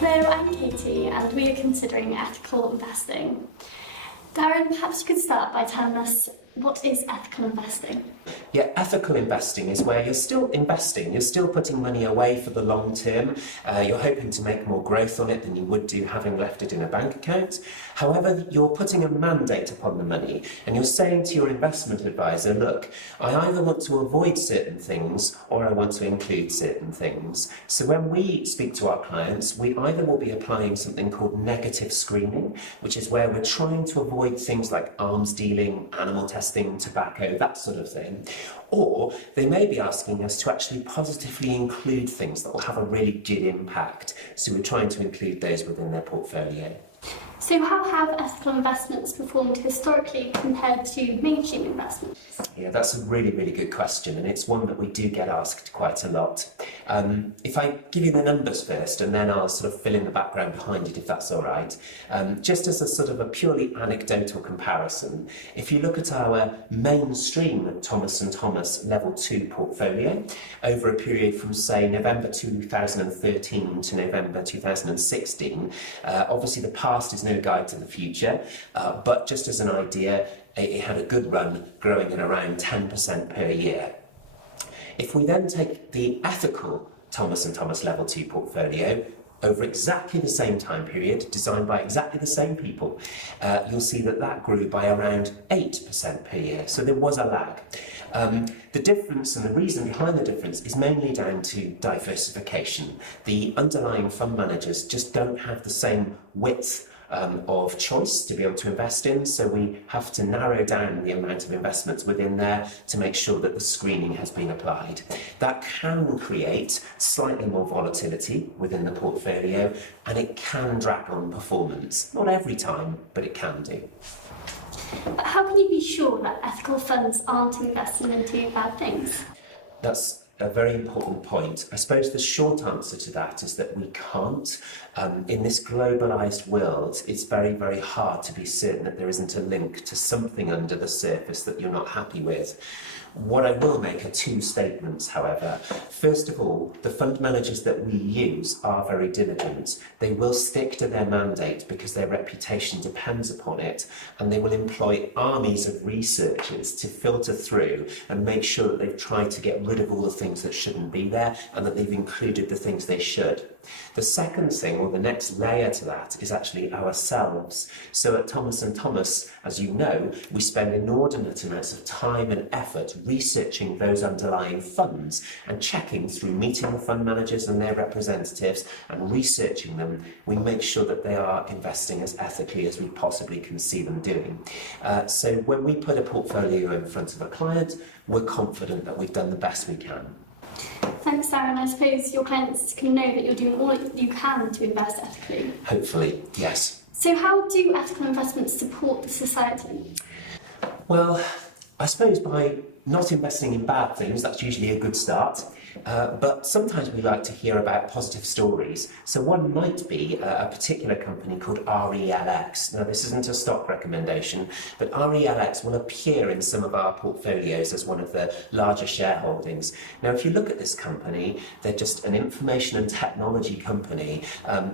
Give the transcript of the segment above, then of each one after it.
Hello, I'm Katie and we are considering ethical investing. Darren, perhaps you could start by telling us what is ethical investing? Yeah, ethical investing is where you're still investing, you're still putting money away for the long term, you're hoping to make more growth on it than you would do having left it in a bank account. However, you're putting a mandate upon the money and you're saying to your investment advisor, look, I either want to avoid certain things or I want to include certain things. So when we speak to our clients, we either will be applying something called negative screening, which is where we're trying to avoid things like arms dealing, animal testing, tobacco, that sort of thing. Or they may be asking us to actually positively include things that will have a really good impact. So we're trying to include those within their portfolio. So how have ethical investments performed historically compared to mainstream investments? Yeah, that's a really, really good question, and it's one that we do get asked quite a lot. If I give you the numbers first, and then I'll sort of fill in the background behind it, if that's all right. Just as a sort of a purely anecdotal comparison, if you look at our mainstream Thomas & Thomas Level 2 portfolio over a period from, say, November 2013 to November 2016, obviously the past is no guide to the future, but just as an idea, it had a good run, growing at around 10% per year. If we then take the ethical Thomas & Thomas Level 2 portfolio over exactly the same time period, designed by exactly the same people, you'll see that that grew by around 8% per year. So there was a lag. The difference and the reason behind the difference is mainly down to diversification. The underlying fund managers just don't have the same width of choice to be able to invest in, so we have to narrow down the amount of investments within there to make sure that the screening has been applied. That can create slightly more volatility within the portfolio and it can drag on performance. Not every time, but it can do. But how can you be sure that ethical funds aren't investing into bad things? That's a very important point. I suppose the short answer to that is that we can't. In this globalised world, it's very, very hard to be certain that there isn't a link to something under the surface that you're not happy with. What I will make are two statements, however. First of all, the fund managers that we use are very diligent. They will stick to their mandate because their reputation depends upon it, and they will employ armies of researchers to filter through and make sure that they've tried to get rid of all the things that shouldn't be there and that they've included the things they should. The second thing, or the next layer to that, is actually ourselves. So at Thomas & Thomas, as you know, we spend inordinate amounts of time and effort researching those underlying funds and checking through meeting the fund managers and their representatives and researching them. We make sure that they are investing as ethically as we possibly can see them doing. So when we put a portfolio in front of a client, we're confident that we've done the best we can. Thanks, Darren. I suppose your clients can know that you're doing all you can to invest ethically. Hopefully, yes. So how do ethical investments support the society? Well, I suppose by not investing in bad things, that's usually a good start. But sometimes we like to hear about positive stories. So one might be a particular company called RELX. Now, this isn't a stock recommendation, but RELX will appear in some of our portfolios as one of the larger shareholdings. Now, if you look at this company, they're just an information and technology company.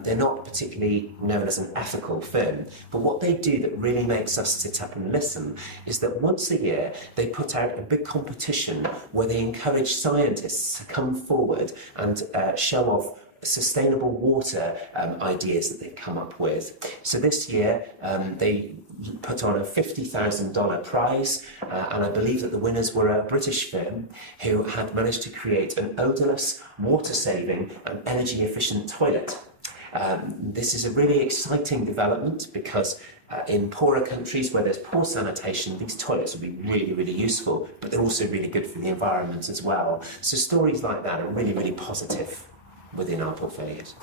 They're not particularly known as an ethical firm. But what they do that really makes us sit up and listen is that once a year, they put out a big competition where they encourage scientists to come forward and show off sustainable water ideas that they've come up with. So this year they put on a $50,000 prize, and I believe that the winners were a British firm who had managed to create an odourless, water-saving and energy-efficient toilet. This is a really exciting development because in poorer countries where there's poor sanitation, these toilets would be really, really useful, but they're also really good for the environment as well. So stories like that are really, really positive within our portfolios.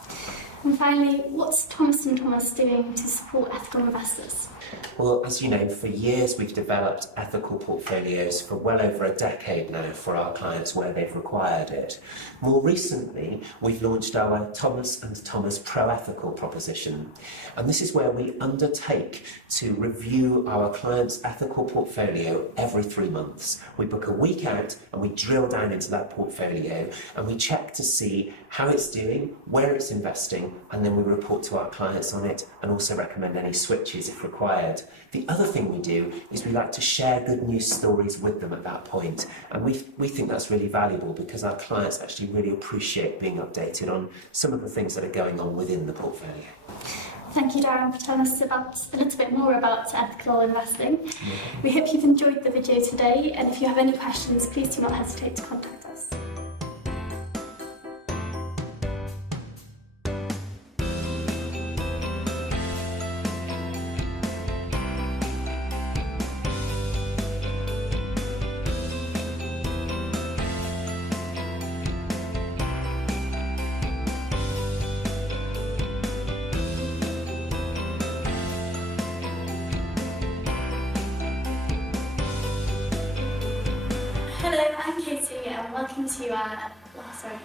And finally, what's Thomas & Thomas doing to support ethical investors? Well, as you know, for years we've developed ethical portfolios for well over a decade now for our clients where they've required it. More recently, we've launched our Thomas & Thomas Pro-Ethical proposition. And this is where we undertake to review our clients' ethical portfolio every 3 months. We book a week out and we drill down into that portfolio and we check to see how it's doing, where it's investing, and then we report to our clients on it and also recommend any switches if required. The other thing we do is we like to share good news stories with them at that point, and we think that's really valuable because our clients actually really appreciate being updated on some of the things that are going on within the portfolio. Thank you, Darren, for telling us a little bit more about ethical investing. We hope you've enjoyed the video today, and if you have any questions, please do not hesitate to contact us. Hello, I'm Katie, and welcome to our... Oh, sorry.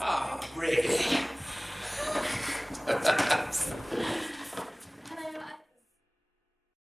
Ah, really?